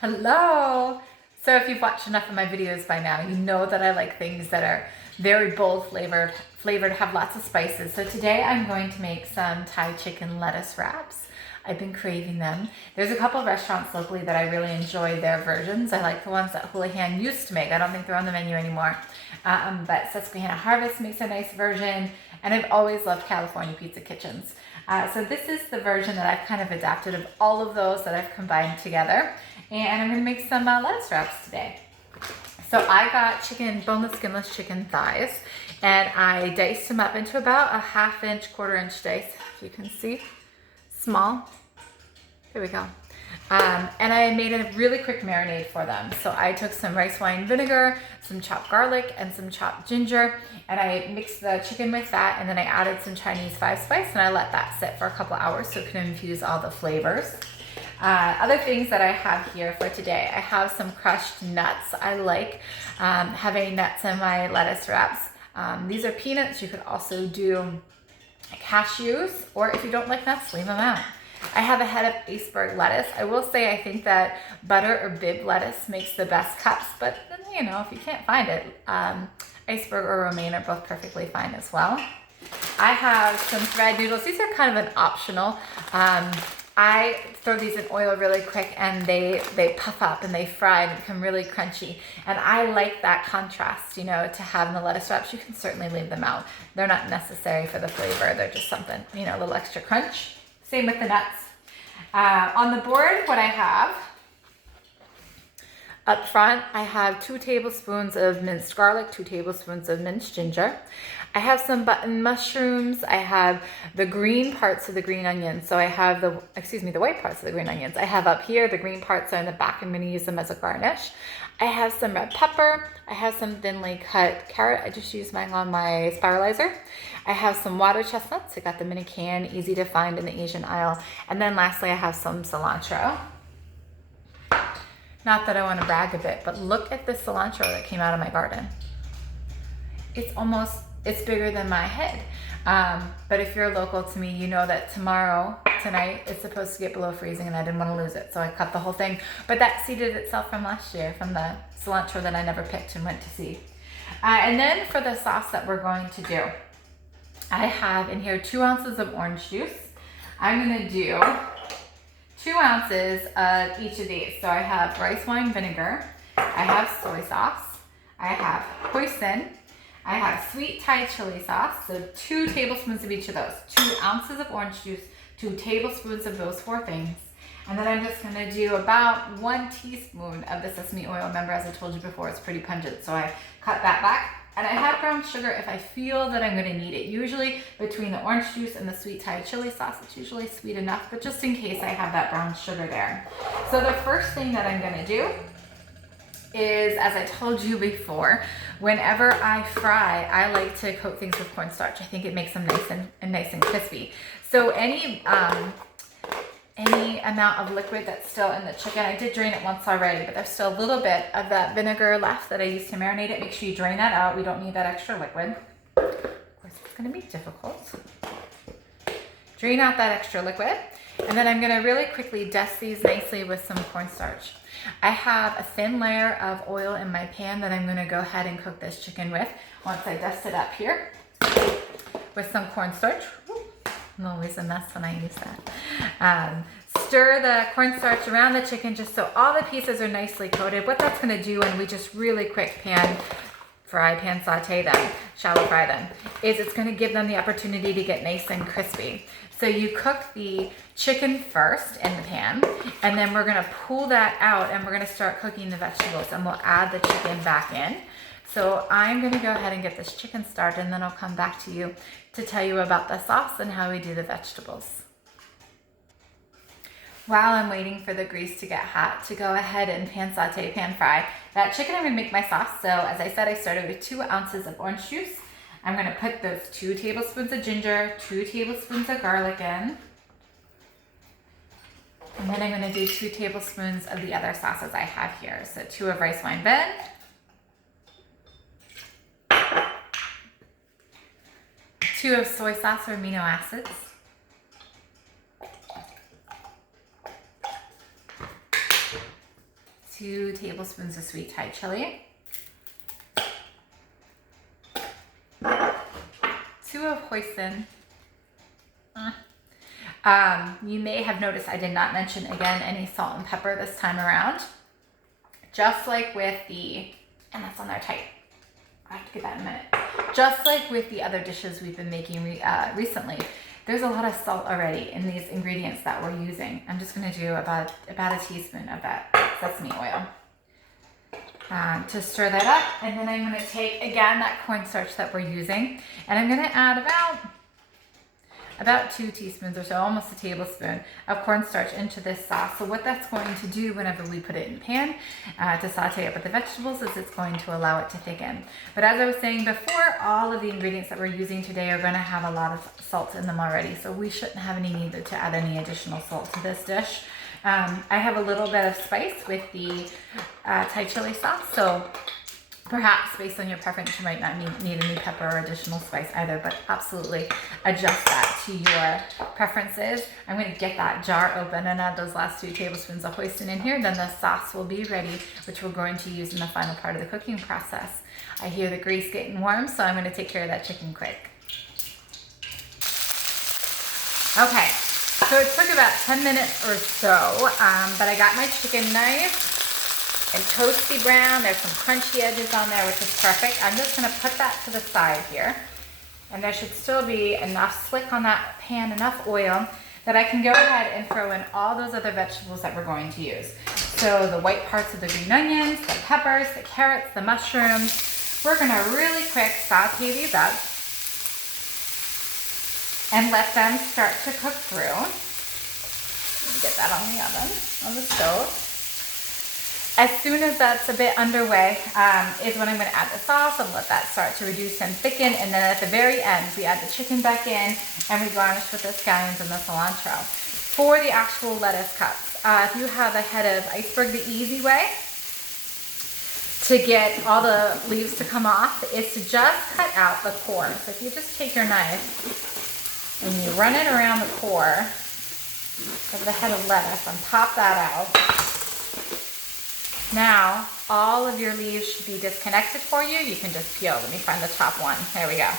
Hello! So if you've watched enough of my videos by now, you know that I like things that are very bold flavored, have lots of spices. So today I'm going to make some Thai chicken lettuce wraps. I've been craving them. There's a couple of restaurants locally that I really enjoy their versions. I like the ones that Houlihan used to make. I don't think they're on the menu anymore. But Susquehanna Harvest makes a nice version, and I've always loved California Pizza Kitchens. So this is the version that I've kind of adapted of all of those that I've combined together. And I'm gonna make some lettuce wraps today. So I got boneless, skinless chicken thighs, and I diced them up into about a 1/2 inch, 1/4 inch dice, if you can see, small. There we go. And I made a really quick marinade for them. So I took some rice wine vinegar, some chopped garlic, and some chopped ginger, and I mixed the chicken with that, and then I added some Chinese 5-spice, and I let that sit for a couple hours so it can infuse all the flavors. Other things that I have here for today, I have some crushed nuts. I like having nuts in my lettuce wraps. These are peanuts. You could also do cashews, or if you don't like nuts, leave them out. I have a head of iceberg lettuce. I will say I think that butter or Bibb lettuce makes the best cups, but you know, if you can't find it, iceberg or romaine are both perfectly fine as well. I have some thread noodles. These are kind of an optional. I throw these in oil really quick, and they puff up and they fry and become really crunchy. And I like that contrast, you know, to have in the lettuce wraps. You can certainly leave them out. They're not necessary for the flavor. They're just something, you know, a little extra crunch. Same with the nuts. On the board, what I have up front, I have 2 tablespoons of minced garlic, 2 tablespoons of minced ginger. I have some button mushrooms. I have the green parts of the green onions. So I have the white parts of the green onions. I have up here, the green parts are in the back. I'm going to use them as a garnish. I have some red pepper. I have some thinly cut carrot. I just used mine on my spiralizer. I have some water chestnuts. I got them in a can, easy to find in the Asian aisle. And then lastly, I have some cilantro. Not that I want to brag a bit, but look at the cilantro that came out of my garden. It's bigger than my head. But if you're local to me, you know that tonight, it's supposed to get below freezing, and I didn't want to lose it. So I cut the whole thing. But that seeded itself from last year, from the cilantro that I never picked and went to seed. And then for the sauce that we're going to do, I have in here 2 ounces of orange juice. I'm going to do 2 ounces of each of these. So I have rice wine vinegar, I have soy sauce, I have hoisin, I have sweet Thai chili sauce, so 2 tablespoons of each of those, 2 ounces of orange juice, 2 tablespoons of those 4 things. And then I'm just gonna do about 1 teaspoon of the sesame oil. Remember, as I told you before, it's pretty pungent, so I cut that back. And I have brown sugar if I feel that I'm gonna need it. Usually between the orange juice and the sweet Thai chili sauce, it's usually sweet enough, but just in case I have that brown sugar there. So the first thing that I'm gonna do is, as I told you before, whenever I fry, I like to coat things with cornstarch. I think it makes them nice and crispy. So any amount of liquid that's still in the chicken, I did drain it once already, but there's still a little bit of that vinegar left that I used to marinate it. Make sure you drain that out. We don't need that extra liquid. Of course, it's gonna be difficult. Drain out that extra liquid. And then I'm gonna really quickly dust these nicely with some cornstarch. I have a thin layer of oil in my pan that I'm gonna go ahead and cook this chicken with once I dust it up here with some cornstarch. I'm always a mess when I use that. Stir the cornstarch around the chicken just so all the pieces are nicely coated. What that's gonna do when we just really quick pan saute them, shallow fry them, is it's gonna give them the opportunity to get nice and crispy. So you cook the chicken first in the pan, and then we're gonna pull that out and we're gonna start cooking the vegetables, and we'll add the chicken back in. So I'm gonna go ahead and get this chicken started, and then I'll come back to you to tell you about the sauce and how we do the vegetables. While I'm waiting for the grease to get hot, to go ahead and pan saute, pan fry that chicken, I'm gonna make my sauce. So as I said, I started with 2 ounces of orange juice. I'm gonna put those 2 tablespoons of ginger, 2 tablespoons of garlic in. And then I'm gonna do 2 tablespoons of the other sauces I have here. So 2 of rice wine vin, 2 of soy sauce or amino acids, 2 tablespoons of sweet Thai chili, 2 of hoisin. You may have noticed I did not mention again any salt and pepper this time around. Just like with the, and that's on there tight. I have to get that in a minute. Just like with the other dishes we've been making recently, there's a lot of salt already in these ingredients that we're using. I'm just gonna do about a teaspoon of that sesame oil to stir that up. And then I'm gonna take, again, that cornstarch that we're using, and I'm gonna add about 2 teaspoons or so, almost a tablespoon of cornstarch into this sauce. So what that's going to do whenever we put it in the pan to saute up with the vegetables is it's going to allow it to thicken. But as I was saying before, all of the ingredients that we're using today are gonna have a lot of salt in them already. So we shouldn't have any need to add any additional salt to this dish. I have a little bit of spice with the Thai chili sauce. So perhaps based on your preference, you might not need any pepper or additional spice either, but absolutely adjust that to your preferences. I'm going to get that jar open and add those last 2 tablespoons of hoisin in here. Then the sauce will be ready, which we're going to use in the final part of the cooking process. I hear the grease getting warm, so I'm going to take care of that chicken quick. Okay, so it took about 10 minutes or so, but I got my chicken nice and toasty brown. There's some crunchy edges on there, which is perfect. I'm just gonna put that to the side here. And there should still be enough slick on that pan, enough oil, that I can go ahead and throw in all those other vegetables that we're going to use. So the white parts of the green onions, the peppers, the carrots, the mushrooms. We're gonna really quick saute these up and let them start to cook through. Get that on the oven, on the stove. As soon as that's a bit underway is when I'm going to add the sauce and let that start to reduce and thicken. And then at the very end, we add the chicken back in and we garnish with the scallions and the cilantro. For the actual lettuce cups, if you have a head of iceberg, the easy way to get all the leaves to come off is to just cut out the core. So if you just take your knife and you run it around the core of the head of lettuce and pop that out. Now, all of your leaves should be disconnected for you. You can just peel. Let me find the top one. There we go.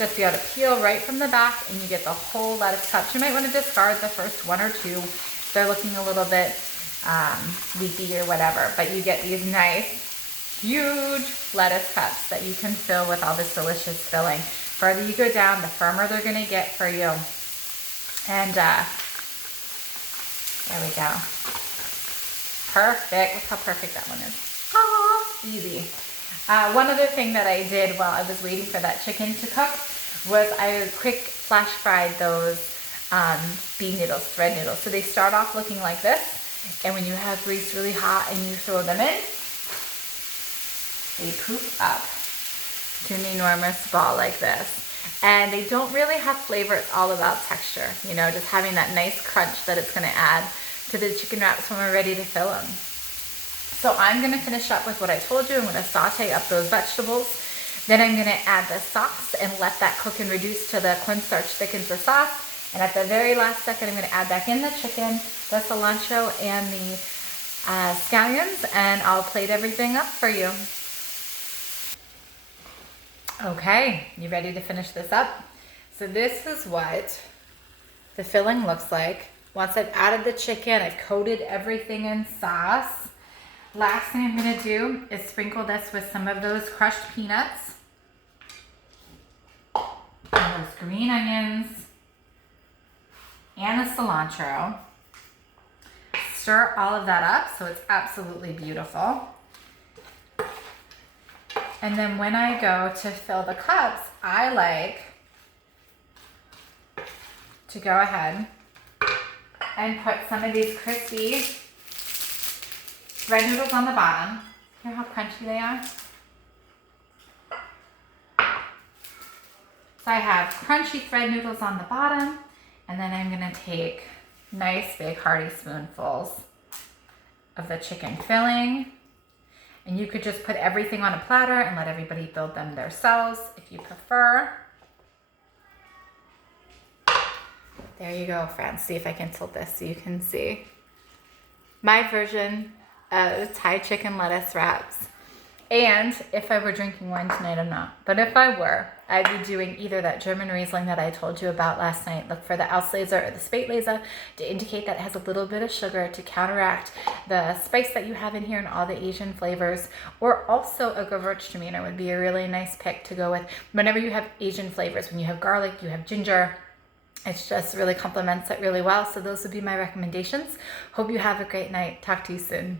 Just be able to peel right from the back and you get the whole lettuce cups. You might want to discard the first 1 or 2. They're looking a little bit leafy or whatever, but you get these nice, huge lettuce cups that you can fill with all this delicious filling. Further you go down, the firmer they're going to get for you. And there we go. Perfect. Look how perfect that one is. Ah, easy. One other thing that I did while I was waiting for that chicken to cook was I quick flash fried those bean noodles, thread noodles. So they start off looking like this, and when you have grease really hot and you throw them in, they poof up to an enormous ball like this. And they don't really have flavor, it's all about texture. You know, just having that nice crunch that it's gonna add to the chicken wraps when we're ready to fill them. So I'm gonna finish up with what I told you. I'm gonna saute up those vegetables. Then I'm gonna add the sauce and let that cook and reduce to the cornstarch thickens the sauce. And at the very last second, I'm gonna add back in the chicken, the cilantro, and the scallions, and I'll plate everything up for you. Okay, you ready to finish this up? So this is what the filling looks like. Once I've added the chicken, I've coated everything in sauce. Last thing I'm gonna do is sprinkle this with some of those crushed peanuts and those green onions and the cilantro. Stir all of that up so it's absolutely beautiful. And then when I go to fill the cups, I like to go ahead and put some of these crispy red noodles on the bottom. Hear how crunchy they are? So I have crunchy thread noodles on the bottom, and then I'm gonna take nice big hearty spoonfuls of the chicken filling. And you could just put everything on a platter and let everybody build them themselves if you prefer. There you go, friends. See if I can tilt this so you can see. My version Thai chicken lettuce wraps. And if I were drinking wine tonight, I'm not. But if I were, I'd be doing either that German Riesling that I told you about last night. Look for the Auslese or the Spätlese to indicate that it has a little bit of sugar to counteract the spice that you have in here and all the Asian flavors. Or also a Gewürztraminer would be a really nice pick to go with whenever you have Asian flavors. When you have garlic, you have ginger. It just really complements it really well. So those would be my recommendations. Hope you have a great night. Talk to you soon.